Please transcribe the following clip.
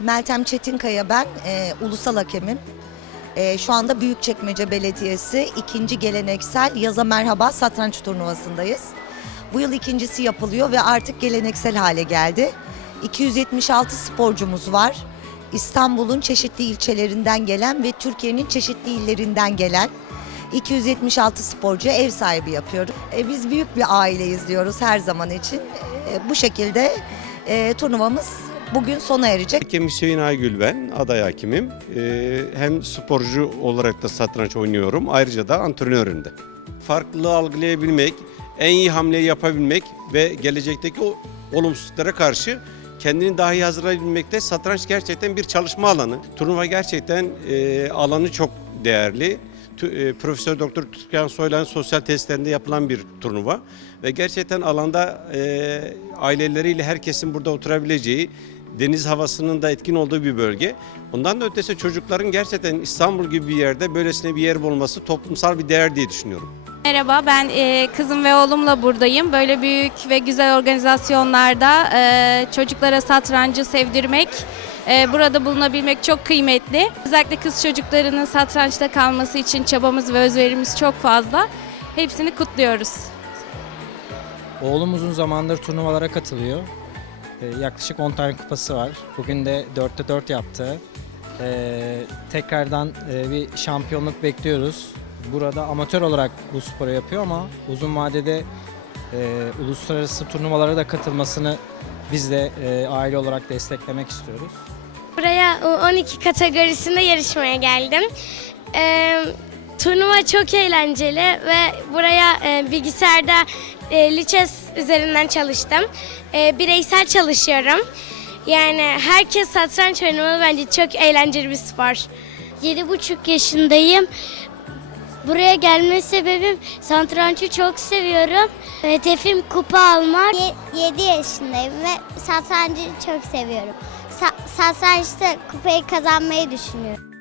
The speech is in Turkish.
Meltem Çetinkaya ben, e, ulusal hakemim. E, şu anda Büyükçekmece Belediyesi ikinci geleneksel Yaza Merhaba Satranç Turnuvası'ndayız. Bu yıl ikincisi yapılıyor ve artık geleneksel hale geldi. 276 sporcumuz var. İstanbul'un çeşitli ilçelerinden gelen ve Türkiye'nin çeşitli illerinden gelen 276 sporcu ev sahibi yapıyoruz. E, biz büyük bir aileyiz diyoruz her zaman için. E, bu şekilde e, turnuvamız bugün sona erecek. Hakem Hüseyin Aygül ben, aday hakimim. Ee, hem sporcu olarak da satranç oynuyorum, ayrıca da antrenörüm de. Farklılığı algılayabilmek, en iyi hamleyi yapabilmek ve gelecekteki o olumsuzluklara karşı kendini daha iyi hazırlayabilmekte satranç gerçekten bir çalışma alanı. Turnuva gerçekten e, alanı çok değerli. E, Profesör Doktor Türkan Soylan'ın sosyal testlerinde yapılan bir turnuva ve gerçekten alanda e, aileleriyle herkesin burada oturabileceği deniz havasının da etkin olduğu bir bölge. Ondan da ötesi çocukların gerçekten İstanbul gibi bir yerde böylesine bir yer bulması toplumsal bir değer diye düşünüyorum. Merhaba, ben e, kızım ve oğlumla buradayım. Böyle büyük ve güzel organizasyonlarda e, çocuklara satrancı sevdirmek, e, burada bulunabilmek çok kıymetli. Özellikle kız çocuklarının satrançta kalması için çabamız ve özverimiz çok fazla. Hepsini kutluyoruz. Oğlum uzun zamandır turnuvalara katılıyor. Ee, yaklaşık 10 tane kupası var. Bugün de 4'te 4 yaptı. Ee, tekrardan e, bir şampiyonluk bekliyoruz. Burada amatör olarak bu sporu yapıyor ama uzun vadede e, uluslararası turnuvalara da katılmasını biz de e, aile olarak desteklemek istiyoruz. Buraya U12 kategorisinde yarışmaya geldim. Ee, turnuva çok eğlenceli ve buraya e, bilgisayarda e, Lichess üzerinden çalıştım. E, bireysel çalışıyorum. Yani herkes satranç oynamalı bence çok eğlenceli bir spor. 7,5 yaşındayım. Buraya gelme sebebim satrançı çok seviyorum. Hedefim kupa almak. 7 yaşındayım ve satrancı çok seviyorum. Sa- satrançta kupayı kazanmayı düşünüyorum.